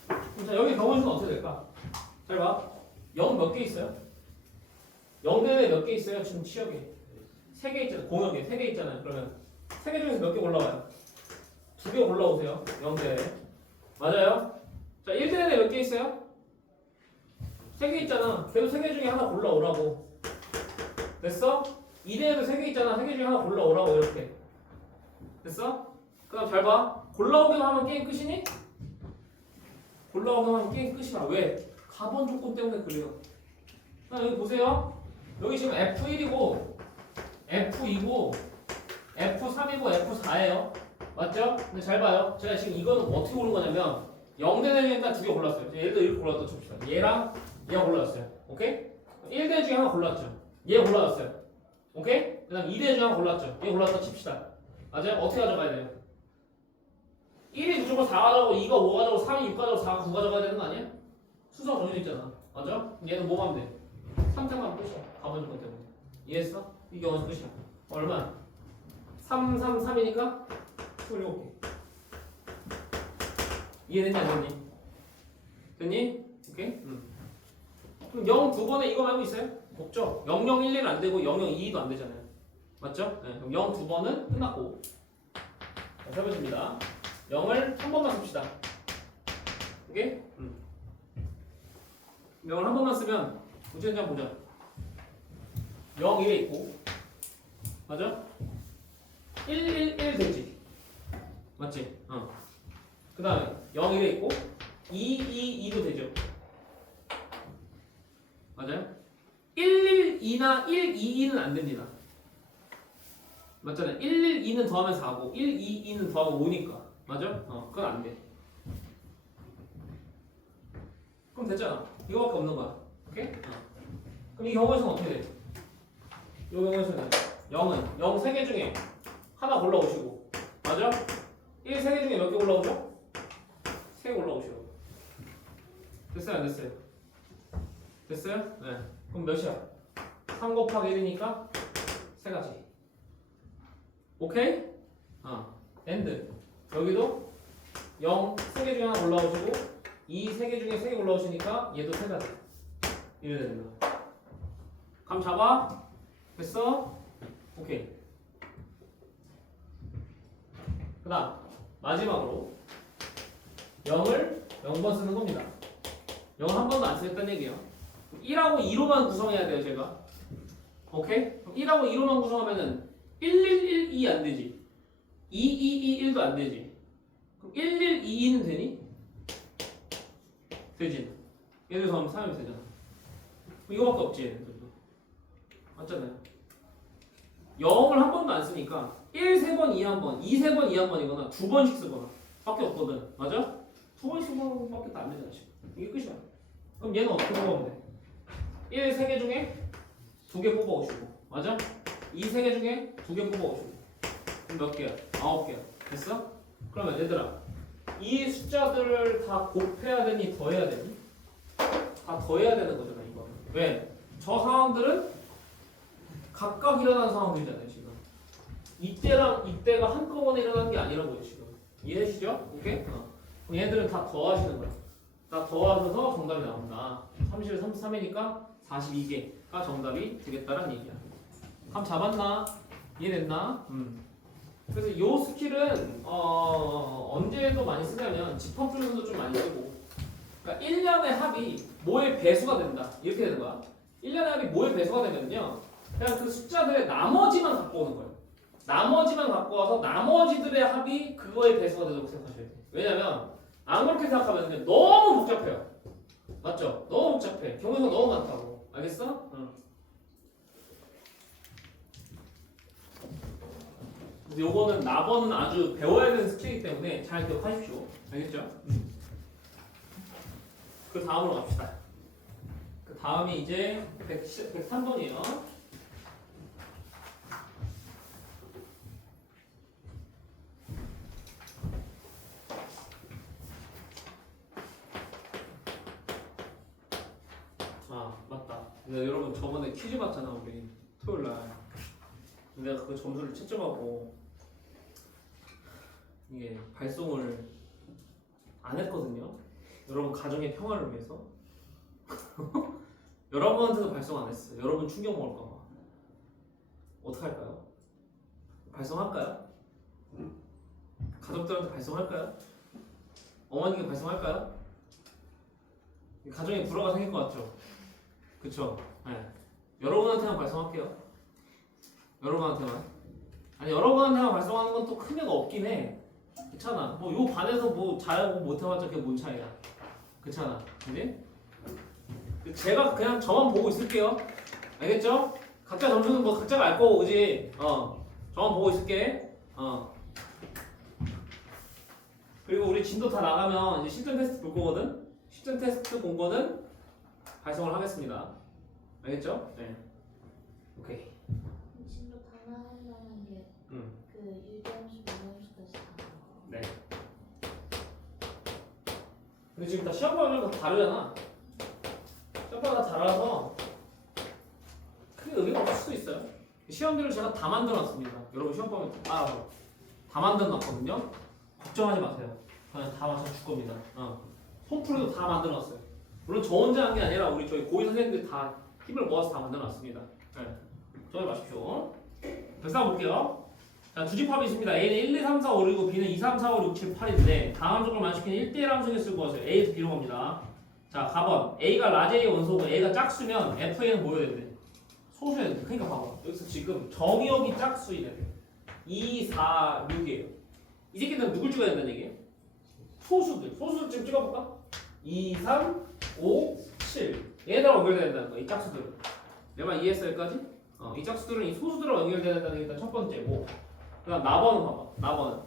그럼 자, 여기 경우의 수는 어떻게 될까? 잘 봐. 0 몇 개 있어요? 0 대에 몇 개 있어요? 지금 치역에 3개 있잖아요. 공역에 3개 있잖아요. 그러면 3개 중에서 몇 개 올라와요? 2개 올라오세요. 0 대에. 맞아요? 자, 1 대에 몇 개 있어요? 3개 있잖아. 계속 3개 중에 하나 골라오라고. 됐어? 2대에도 3개 있잖아. 3개 중에 하나 골라오라고 이렇게. 됐어? 그 다음 잘 봐. 골라오기만 하면 게임 끝이니? 골라오기만 하면 게임 끝이야. 왜? 가번 조건 때문에 그래요. 자, 여기 보세요. 여기 지금 F1이고 F2고 F3이고 F4예요. 맞죠? 근데 잘 봐요. 제가 지금 이거는 어떻게 고른 거냐면 0대 중에 일단 2개 골랐어요. 예를 들어 이렇게 골랐다 칩시다. 얘랑 얘가 골랐어요. 오케이? 1대 중에 하나 골랐죠. 얘 골랐어요. 오케이? 그 다음 2대 중에 하나 골랐죠. 얘 골랐다 칩시다. 맞아요? 어떻게 가져가야 돼요? 1이 무조건 4 가져가고 2가 5 가져가고 3이 6 가져가고 4가 9 가져가야 되는 거 아니야? 순서가 정해져 있잖아. 맞아? 얘는 뭐 하면 돼? 3탱만 끝이야. 가번 조건 때문에. 이해했어? 이 경우는 끝이야. 얼마? 3, 3, 3이니까 27개. 이해됐니? 안 됐니? 됐니? 오케이? 그럼 0 두 번에 이거 말고 있어요? 없죠? 0, 0, 1, 1은 안 되고 0, 0, 2도 안 되잖아요. 맞죠? 네, 그럼 0 두 번은 끝났고. 자, 해보십니다. 0을 한 번만 씁시다. 오케이? 0을 한 번만 쓰면 어떻게 되는지 한번 보자. 0, 1에 있고 맞아? 1, 1, 1 되지? 맞지? 그 다음에 0, 1에 있고 2, 2, 2도 되죠? 맞아요? 1, 1, 2나 1, 2, 2는 안 됩니다. 맞잖아요? 1, 1, 2는 더하면 4고 1, 2, 2는 더하면 5니까 맞아? 그건 안 돼. 그럼 됐잖아. 이거밖에 없는 거야. 오케이? 그럼 이 경우에서는 어떻게 돼? 이 경우에서는 0은 0 3개 중에 하나 골라오시고 맞아? 1 3개 중에 몇 개 올라오죠? 3개 올라오시고 됐어요? 안 됐어요? 됐어요? 네. 그럼 몇이야? 3 곱하기 1이니까 3가지. 오케이? 엔드. 여기도 0 3개 중에 하나 올라오시고 2 3개 중에 3개 올라오시니까 얘도 3가지. 이래야 되는 거야. 감 잡아? 됐어? 오케이. 그 다음 마지막으로 0을 0번 쓰는 겁니다. 0을 한 번도 안 쓰겠다는 얘기예요. 1하고 2로만 구성해야 돼요, 제가. 오케이? 그럼 1하고 2로만 구성하면은 1, 1, 1, 2 안 되지. 2, 2, 2, 1도 안 되지. 그럼 1, 1, 2, 2는 되니? 되지. 예를 들어서 하면 3이면 되잖아. 이거밖에 없지, 얘는. 맞잖아요. 0을 한 번도 안 안 쓰니까 1 3번, 2 1번, 2 3번, 2 1번이거나 두 번씩 쓰거나 밖에 없거든. 맞아? 두 번씩 쓰는 밖에 안 되잖아. 지금. 이게 끝이야. 그럼 얘는 어떻게 뽑아오면 돼? 1 3개 중에 2개 뽑아오시고 맞아? 2 3개 중에 2개 뽑아오시고 그럼 몇 개야? 9개야. 됐어? 그러면 얘들아 이 숫자들을 다 곱해야 되니 더해야 되니? 다 더해야 되는 거잖아 이거는. 왜? 저 상황들은 각각 일어나는 상황들이잖아요 지금. 이때랑 이때가 한꺼번에 일어나는 게 아니란 거예요 지금. 이해되시죠? 오케이? 그럼 얘들은 다 더하시는 거야. 다 더하셔서 정답이 나온다. 30에 33이니까 42개가 정답이 되겠다는 얘기야. 감 잡았나? 이해됐나? 그래서 이 스킬은 언제도 많이 쓰냐면 집합 풀면서 좀 많이 쓰고. 그러니까 1년의 합이 뭐의 배수가 된다. 이렇게 되는 거야. 1년의 합이 뭐의 배수가 되면요. 그냥 그 숫자들의 나머지만 갖고 오는 거예요. 나머지만 갖고 와서 나머지들의 합이 그거의 배수가 된다고 생각하셔야 돼요. 왜냐면 안 그렇게 생각하면 너무 복잡해요. 맞죠? 너무 복잡해. 경우가 너무 많다고. 알겠어? 응. 요거는 나번은 아주 배워야 되는 스킬이기 때문에 잘 기억하십시오. 알겠죠? 그 다음으로 갑시다. 그 다음이 이제 103번이에요. 아 맞다. 근데 여러분 저번에 퀴즈 봤잖아 우리 토요일날. 내가 그 점수를 채점하고 이게 발송을 안 했거든요. 여러분 가정의 평화를 위해서. 여러분한테도 발송 안 했어. 여러분 충격 먹을까 봐. 어떻게 할까요? 발송할까요? 가족들한테 발송할까요? 어머니께 발송할까요? 가정에 불화가 생길 것 같죠? 그쵸? 네. 여러분한테만 발송할게요. 여러분한테만. 아니 여러분한테만 발송하는 건 또 큰 애가 없긴 해. 괜찮아. 뭐 요 반에서 뭐 잘하고 못해봤자 그게 뭔 차이야. 괜찮아. 그지? 제가 그냥 저만 보고 있을게요. 알겠죠? 각자 점수는 뭐 각자가 알 거고 그지? 저만 보고 있을게. 그리고 우리 진도 다 나가면 이제 시점 테스트 볼 거거든? 시점 테스트 본 거는 발송을 하겠습니다. 알겠죠? 네. 오케이. 진도 다 나간다는 게 그 유점수, 무점수까지 다 나가. 네. 근데 지금 다 시험방향이 다 다르잖아. 시험방향이 다 달라서 크게 의미가 없을 수도 있어요. 시험들을 제가 다 만들어놨습니다. 여러분 시험방향 다 만들어놨거든요. 걱정하지 마세요. 그냥 다 맞춰줄 겁니다. 홈프로도 다 만들어놨어요. 물론 저 혼자 한 게 아니라 우리 저희 고위 선생님들 다 힘을 모아서 다 만들어놨습니다. 네. 정해 마십시오. 백사 볼게요. 자, 두 집합이 있습니다. A는 1, 2, 3, 4, 5, 6, B는 2, 3, 4, 5, 6, 7, 8인데 다음 조건을 만족시키는 1대1 함수를 쓰고 하세요. A에서 B로 갑니다. 자, 가번. A가 라지 A 원소고 A가 짝수면 FA는 뭐여야 돼? 소수여야 돼. 그러니까 봐봐. 여기서 지금 정의역이 짝수이래. 2, 4, 6이에요. 이 새끼들은 누굴 찍어야 된다는 얘기예요? 소수들. 소수들 지금 찍어볼까? 2, 3, 5, 7. 얘네들하고 연결돼야 된다는 거야. 이 짝수들은. 내 말 이해했어 여기까지? 이 짝수들은 이 소수들하고 연결돼야 된다는 게 일단 첫 번째고. 그다음 나번은 봐봐. 나번은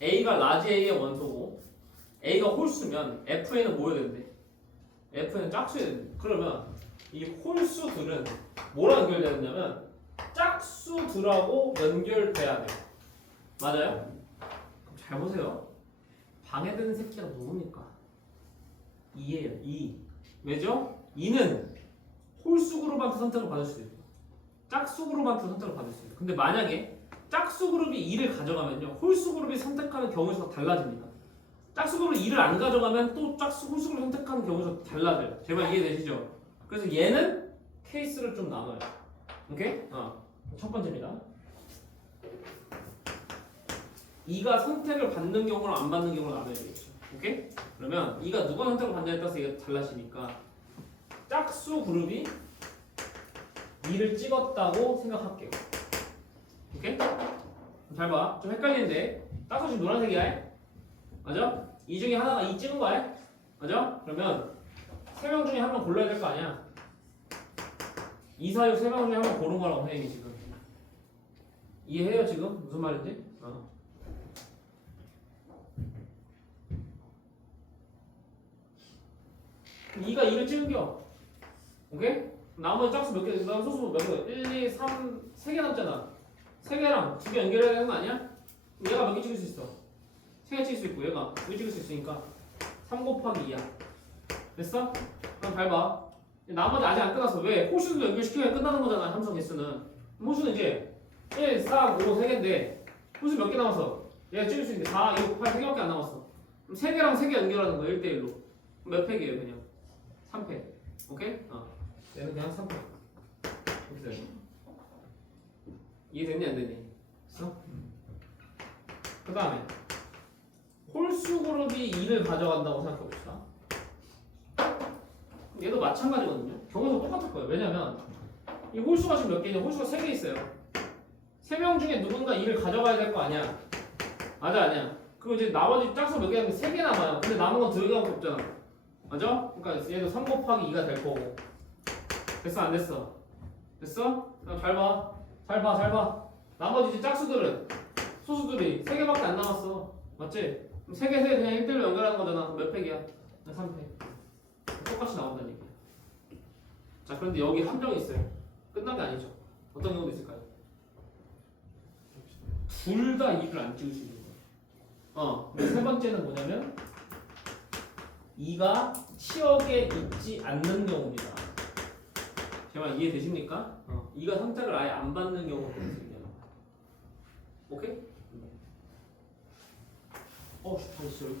A가 라지 A의 원소고 A가 홀수면 FA는 뭐여야 된대? FA는 짝수여야 된대. 그러면 이 홀수들은 뭐랑 연결돼야 되냐면 짝수들하고 연결돼야 돼. 맞아요? 그럼 잘 보세요. 방해되는 새끼가 누굽니까? 2예요. 2. 왜죠? 2는 홀수 그룹한테 선택을 받을 수도 있고 짝수 그룹한테 선택을 받을 수 있어요. 근데 만약에 짝수 그룹이 2를 가져가면요 홀수 그룹이 선택하는 경우에 서 달라집니다. 짝수 그룹이 2를 안 가져가면 또 짝수 홀수 그룹을 선택하는 경우에서 달라져요. 제발 이해되시죠? 그래서 얘는 케이스를 좀 나눠요. 오케이? 첫 번째입니다. 2가 선택을 받는 경우랑 안 받는 경우로 나눠야 되겠죠. 오케이? 그러면 2가 누가 선택을 받냐에 따라서 이게 달라지니까 짝수 그룹이 2를 찍었다고 생각할게요. 오케이? 잘 봐. 좀 헷갈리는데 짝수 지금 노란색이야. 맞아? 이 중에 하나가 2 찍은 거야. 맞아? 그러면 3명 중에 한 명 골라야 될 거 아니야. 2, 4, 6 3명 중에 한 명 고른 거라고 선생님이 지금. 이해해요 지금 무슨 말인지? 2가 2를 찍은겨. 오케이? 나머지 짝수 몇 개, 그다음 소수 몇 개? 1, 2, 3, 3개 남잖아. 3개랑 2개 연결해야 되는 거 아니야? 그럼 얘가 몇 개 찍을 수 있어? 3개 찍을 수 있고 얘가 2개 찍을 수 있으니까 3 곱하기 2야. 됐어? 그럼 밟아. 나머지 아직 안 끝났어. 왜? 호수도 연결시키면 끝나는 거잖아. 함수 개수는. 호수는 이제 1, 4, 5, 3개인데 호수 몇 개 남았어? 얘가 찍을 수 있는데 4, 6, 8, 3개밖에 안 남았어. 그럼 3개랑 3개 연결하는 거야. 1대1로. 몇 팩이에요 그냥? 3팩. 오케이? 얘는 그냥 3팩. 이렇게 돼. 이해됐니 안 됐니? 됐어? 그 다음에 홀수 그룹이 2를 가져간다고 생각해봅시다. 얘도 마찬가지거든요. 경우도 똑같을 거예요. 왜냐면 이 홀수가 지금 몇 개냐? 홀수가 3개 있어요. 3명 중에 누군가 2를 가져가야 될 거 아니야? 맞아 아니야? 그리고 이제 나머지 짝수 몇 개냐면 3개 남아요. 근데 남은 건 2개밖에 없잖아. 맞아? 그러니까 얘도 3 곱하기 2가 될 거고. 됐어 안 됐어? 됐어? 그럼 잘 봐. 잘 봐, 잘 봐. 나머지 이제 짝수들은 소수들이 3개밖에 안 남았어. 맞지? 그럼 3개 그냥 1대1로 연결하는 거잖아. 그럼 몇 팩이야? 3팩. 똑같이 나온다는 얘기야. 자, 그런데 여기 함정이 있어요. 끝난 게 아니죠. 어떤 경우도 있을까요? 둘 다 2를 안 찍을 수 있는 거야. 세 번째는 뭐냐면 2가 치역에 있지 않는 경우입니다. 제 말 이해되십니까? 2가 선택을 아예 안 받는 경우가 있습니다. 오케이? 다시 이렇게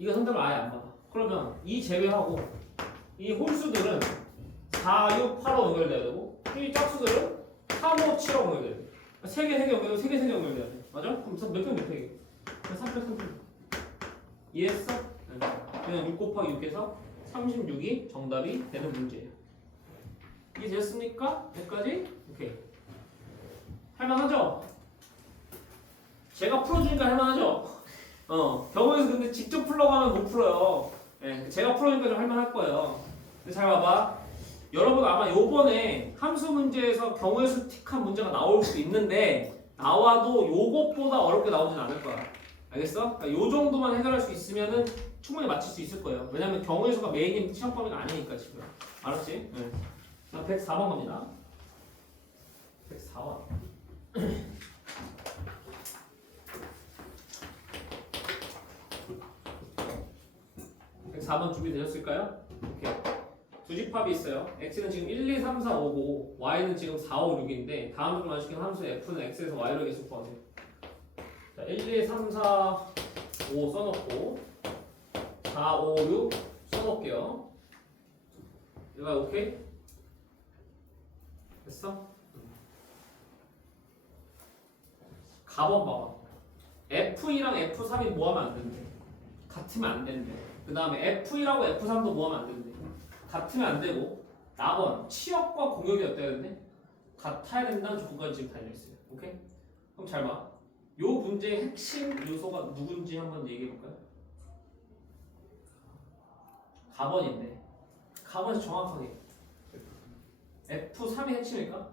2가 선택을 아예 안 받아. 그러면 이 제외하고 이 홀수들은 4, 6, 8로 연결돼야 되고 이 짝수들은 3, 5, 7로 연결돼야 돼. 3개 연결되고 3개 연결돼야 돼. 맞아? 그럼 몇 팩? 3팩. 이해했어? 그냥 6 곱하기 6에서 36이 정답이 되는 문제예요. 이해됐습니까? 여기까지? 오케이. 할만하죠? 제가 풀어주니까 할만하죠? 경우에서 근데 직접 풀려고 하면 못 풀어요. 네, 제가 풀어주니까 좀 할만할 거예요. 근데 잘 봐봐. 여러분 아마 요번에 함수 문제에서 경우의 수 틱한 문제가 나올 수 있는데 나와도 요것보다 어렵게 나오진 않을 거야. 알겠어? 그러니까 요 정도만 해결할 수 있으면은 충분히 맞출 수 있을 거예요. 왜냐면 경우의 수가 메인 시험 범위가 아니니까 지금. 알았지? 네. 자, 104번 갑니다. 104번. 104번 준비되셨을까요? 오케이. 두 집합이 있어요. x는 지금 1, 2, 3, 4, 5고 y는 지금 4, 5, 6인데 다음 중 완식된 함수 f는 x에서 y로 계속 구하세요. 자, 1, 2, 3, 4, 5 써놓고 4, 5, 6 써놓을게요. 이거 오케이? 됐어? 가번 봐봐. F2랑 F3이 뭐하면 안 된대? 같으면 안 된대. 그 다음에 F1하고 F3도 뭐하면 안 된대? 같으면 안 되고. 나번 치역과 공역이 어때야 되는데? 같아야 된다는 조건까지 지금 달려있어요. 오케이? 그럼 잘 봐. 요 문제의 핵심 요소가 누군지 한번 얘기해볼까요? 가번인데 가번에서 정확하게 F3이 핵심일까?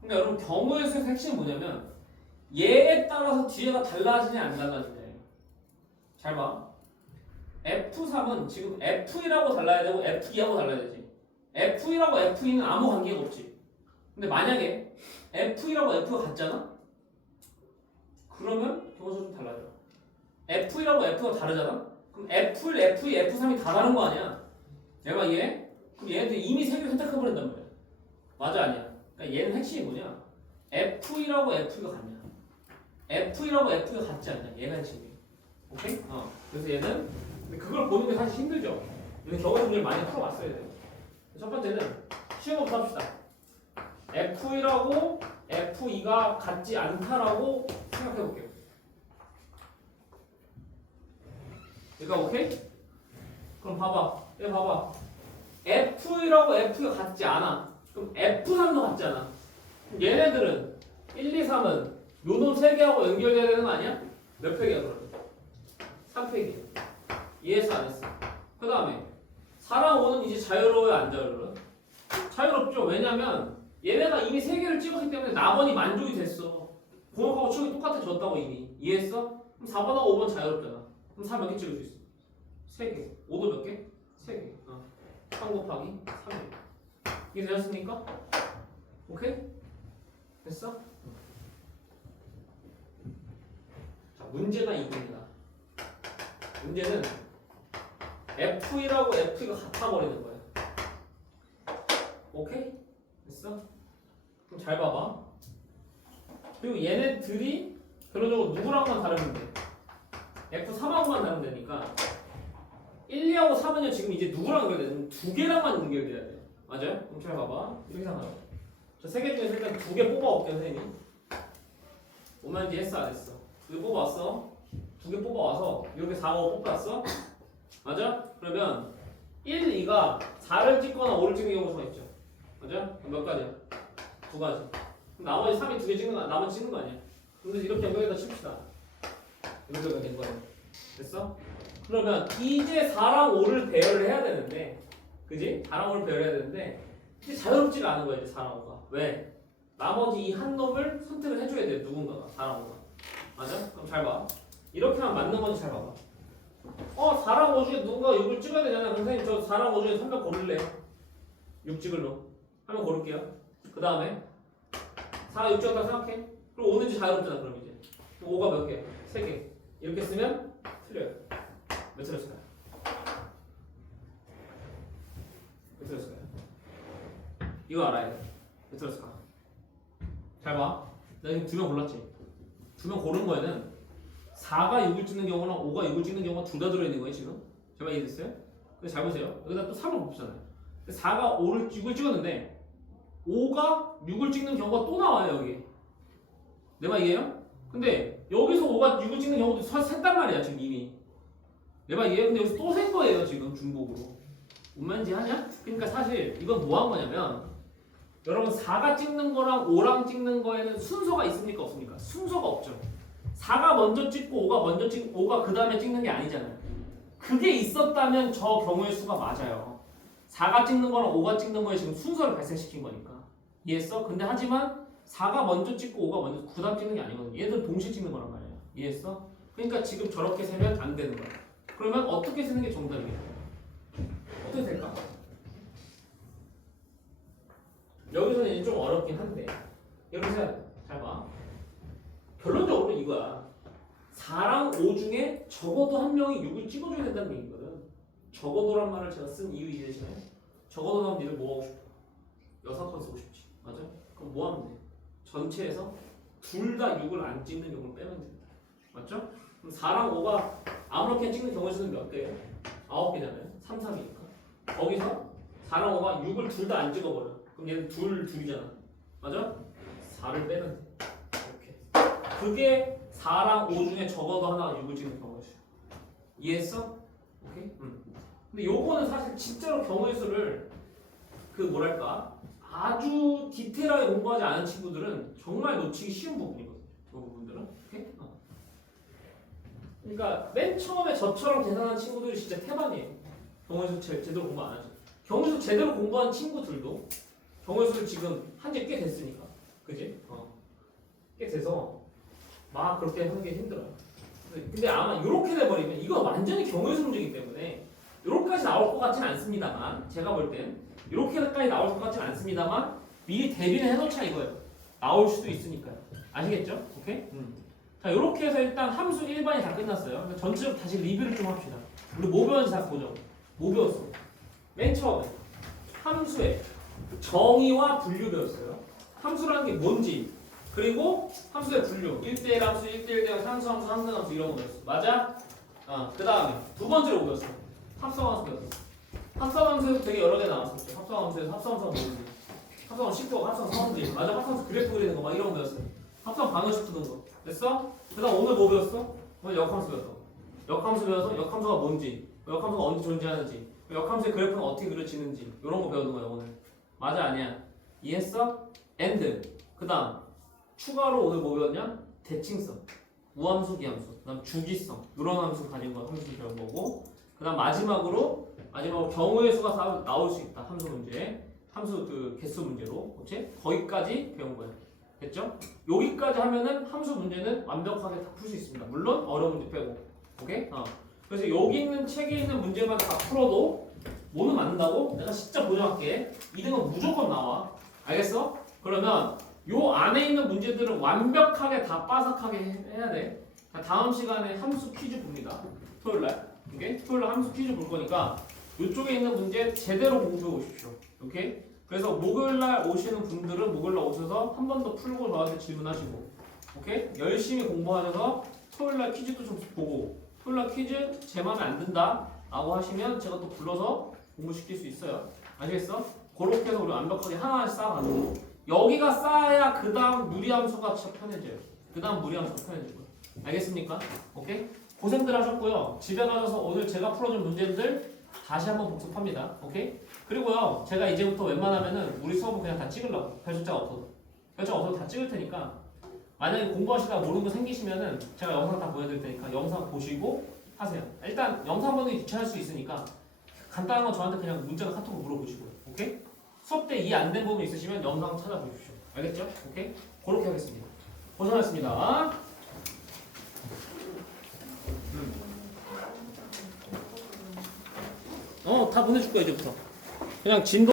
그러니까 여러분 경우의 수에서 핵심이 뭐냐면 얘에 따라서 뒤에가 달라지냐 안 달라지냐. 잘 봐. F3은 지금 F1하고 달라야 되고 F2하고 달라야 되지. F1하고 F2는 아무 관계가 없지. 근데 만약에 F1하고 F가 같잖아? 그러면 경우수 좀 달라져. F1하고 F가 다르잖아? 그럼 F1, F2, F3이 다 다른 거 아니야? 내가 이해? 그럼 얘네들 이미 세 개 선택해버린단 말이야. 맞아 아니야? 그러니까 얘는 핵심이 뭐냐? F1하고 F2가 같냐? F1하고 F가 같지 않냐? 얘가 핵심이야. 오케이? 그래서 얘는 근데 그걸 보는 게 사실 힘들죠. 근데 경우의 문제를 많이 풀어봤어야 돼요. 첫 번째는 시험부터 합시다. F1하고 F2가 같지 않다라고 생각해볼게요. 얘가 오케이? 그럼 봐봐. 얘 봐봐. F1하고 F가 같지 않아. 그럼 F3도 같지 않아. 그럼 얘네들은 1, 2, 3은 요놈 3개하고 연결돼야 되는 거 아니야? 몇 팩이야 그러면? 3팩이야. 이해했어 안 했어? 그 다음에 4랑 5는 이제 자유로워요 안 자유로워요? 자유롭죠. 어렵죠. 왜냐면 얘네가 이미 3개를 찍었기 때문에 낙원이 만족이 됐어. 공역하고 축이 똑같아졌다고 이미. 이해했어? 그럼 4번하고 5번 자유롭잖아. 그럼 4 몇 개 찍을 수 있어? 3개. 5도 몇 개? 3개. 3 곱하기 3개. 이게 되셨습니까? 오케이? 됐어? 자, 문제가 이겁니다. 문제는 F1하고 F2가 같아버리는 거야. 오케이? 됐어? 그럼 잘 봐봐. 그리고 얘네들이 결론적으로 누구랑만 다르면 돼? F3하고만 다르면 되니까 1, 2하고 3은요 지금 이제 누구랑 연결돼? 2개랑만 연결돼야 돼. 맞아요? 그럼 잘 봐봐. 이렇게 생각하요. 저 3개 중에서 일단 2개 뽑아올게요, 선생님이. 오만지 했어, 안 했어? 2개 뽑아왔어. 2개 뽑아와서 이렇게 4, 5 뽑았어? 맞아? 그러면 1, 2가 4를 찍거나 5를 찍는 경우가 있죠. 맞아? 그럼 몇 가지야? 2가지. 그럼 나머지 3이 2개 찍는 거, 나머지 찍는 거 아니야? 근데 이렇게 연결해다 칩시다. 이렇게 연결된 거예요. 됐어? 그러면 이제 4랑 5를 배열을 해야 되는데, 그지? 4랑 5를 배열해야 되는데 이제 자유롭지가 않은 거야, 이제 4랑 5가. 왜? 나머지 이 한 놈을 선택을 해줘야 돼, 누군가가. 4랑 5가. 맞아? 그럼 잘 봐. 이렇게 하면 맞는 건지 잘 봐봐. 4랑 5 중에 누군가 6을 찍어야 되잖아. 그럼 선생님 저 4랑 5 중에 한 명 고를래. 6 찍을로. 한 명 고를게요. 그 다음에 4, 6 찍었다고 생각해. 그럼 5는 이제 자유롭잖아, 그럼 이제. 그럼 5가 몇 개? 3개. 이렇게 쓰면 틀려요. 몇 틀렸을까요? 몇 틀렸을까요? 이거 알아야 돼. 몇 틀렸을까? 잘 봐. 내가 지금 2명 골랐지? 2명 고른 거에는 4가 6을 찍는 경우랑 5가 6을 찍는 경우가 둘 다 들어있는 거예요, 지금? 제가 이해됐어요? 근데 잘 보세요. 여기다 또 3을 곱잖아요. 4가 6을 찍었는데 5가 6을 찍는 경우가 또 나와요, 여기. 내 말 이해해요? 근데 여기서 5가 6을 찍는 경우도 샜단 말이야, 지금 이미. 내 말 이해해요? 근데 여기서 또 센 거예요, 지금 중복으로. 뭔 말인지 하냐? 그러니까 사실 이건 뭐 한 거냐면 여러분 4가 찍는 거랑 5랑 찍는 거에는 순서가 있습니까? 없습니까? 순서가 없죠. 4가 먼저 찍고 5가 먼저 찍고 5가 그 다음에 찍는 게 아니잖아요. 그게 있었다면 저 경우의 수가 맞아요. 4가 찍는 거랑 5가 찍는 거에 지금 순서를 발생시킨 거니까. 이해했어? 근데 하지만 4가 먼저 찍고 5가 먼저 그 다음 찍는 게 아니거든요. 얘들 동시에 찍는 거란 말이에요. 이해했어? 그러니까 지금 저렇게 세면 안 되는 거야. 그러면 어떻게 세는 게 정답이에요? 어떻게 될까? 여기서는 이제 좀 어렵긴 한데 이렇게 해야 돼. 잘 봐. 결론적으로 이거야. 4랑 5 중에 적어도 한 명이 6을 찍어줘야 된다는 얘기거든. 적어도란 말을 제가 쓴 이유 이해되시나요? 적어도라면 니들 뭐 하고 싶어? 여사건 쓰고 싶지. 맞아? 그럼 뭐 하면 돼? 전체에서 둘 다 6을 안 찍는 경우를 빼면 됩니다. 맞죠? 그럼 4랑 5가 아무렇게 찍는 경우의 수는 몇 개예요? 9개잖아요. 3, 3이니까. 거기서 4랑 5가 6을 둘 다 안 찍어버려. 그럼 얘는 둘이잖아. 맞아? 4를 빼면 돼. 이렇게. 그게 4랑 5 중에 적어도 하나가 6을 찍는 경우의 수. 이해했어? 오케이? 근데 요거는 사실 진짜로 경우의 수를 그 뭐랄까 아주 디테일하게 공부하지 않은 친구들은 정말 놓치기 쉬운 부분이거든요. 그 부분들은. 오케이? 그러니까 맨 처음에 저처럼 계산한 친구들이 진짜 태반이에요. 경우의 수 제대로 공부 안 하죠. 경우의 수 제대로 공부한 친구들도 경우의 수를 지금 한 지 꽤 됐으니까. 그지? 꽤 돼서 막 그렇게 하는 게 힘들어요. 근데 아마 이렇게 돼버리면 이건 완전히 경우의 수 문제이기 때문에 이렇게까지 나올 것 같지는 않습니다만 제가 볼 땐 이렇게까지 나올 것 같지는 않습니다만 미리 대비는 해놓자 이거예요. 나올 수도 있으니까요. 아시겠죠? 오케이? 자 이렇게 해서 일단 함수 1반이 다 끝났어요. 그러니까 전체적으로 다시 리뷰를 좀 합시다. 우리 뭐 배웠는지 다 보죠. 뭐 배웠어? 맨 처음에 함수의 정의와 분류 배웠어요. 함수라는 게 뭔지 그리고 함수의 분류 1대1 함수, 1대1 대항, 상수함수, 상등함수 이런 거 배웠어. 맞아? 그 다음에 두 번째로 뭐 배웠어? 합성함수 배웠어. 합성함수에서 되게 여러 개 나왔었죠. 합성함수에서 합성함수가 뭔지 합성함 식도, 합성 성질 맞아? 합성함수 그래프 그리는 거 막 이런 거 배웠어요. 합성 방정식 푸는 거 됐어? 그 다음 오늘 뭐 배웠어? 오늘 역함수 배웠어. 역함수 배워서 역함수가 뭔지 역함수가 언제 존재하는지 역함수의 그래프는 어떻게 그려지는지 이런 거 배우는 거야 오늘. 맞아 아니야? 이해했어? and 그 다음 추가로 오늘 뭐 배웠냐? 대칭성, 우함수, 기함수, 그 다음 주기성 이런 함수 가진 거 함수 배운 거고 그 다음 마지막으로 경우의 수가 나올 수 있다 함수 문제 함수 그 개수 문제로, 그렇지? 거기까지 배운 거예요. 됐죠? 여기까지 하면은 함수 문제는 완벽하게 다 풀 수 있습니다. 물론 어려운 문제 빼고, 오케이? 그래서 여기 있는 책에 있는 문제만 다 풀어도 뭐는 맞는다고? 내가 진짜 보장할게. 2등은 무조건 나와. 알겠어? 그러면 요 안에 있는 문제들은 완벽하게 다 빠삭하게 해야 돼. 자, 다음 시간에 함수 퀴즈 봅니다. 토요일날. 오케이? 토요일날 함수 퀴즈 볼 거니까 이쪽에 있는 문제 제대로 공부해 오십시오. 오케이? 그래서 목요일날 오시는 분들은 목요일날 오셔서 한 번 더 풀고 저한테 질문하시고, 오케이? 열심히 공부하셔서 토요일날 퀴즈도 좀 보고, 토요일날 퀴즈 제 마음에 안 든다 라고 하시면 제가 또 불러서 공부시킬 수 있어요. 아시겠어? 그렇게 해서 우리 완벽하게 하나씩 쌓아가지고 여기가 쌓아야 그 다음 무리함수가 진짜 편해져요. 그 다음 무리함수가 편해지고요. 알겠습니까? 오케이? 고생들 하셨고요. 집에 가셔서 오늘 제가 풀어준 문제들 다시 한번 복습합니다. 오케이? 그리고요, 제가 이제부터 웬만하면은 우리 수업은 그냥 다 찍으려고. 별숫자가 없어도. 별숫자가 없어도 다 찍을 테니까 만약에 공부하시다가 모르는 거 생기시면은 제가 영상 다 보여드릴 테니까 영상 보시고 하세요. 일단 영상 보는 게 귀찮을 수 있으니까 간단한 건 저한테 그냥 문자나 카톡으로 물어보시고요. 오케이? 수업 때 이해 안 된 부분 있으시면 영상 찾아보십시오. 알겠죠? 오케이? 그렇게 하겠습니다. 고생하셨습니다. 다 보내줄 거야 이제부터. 그냥 진도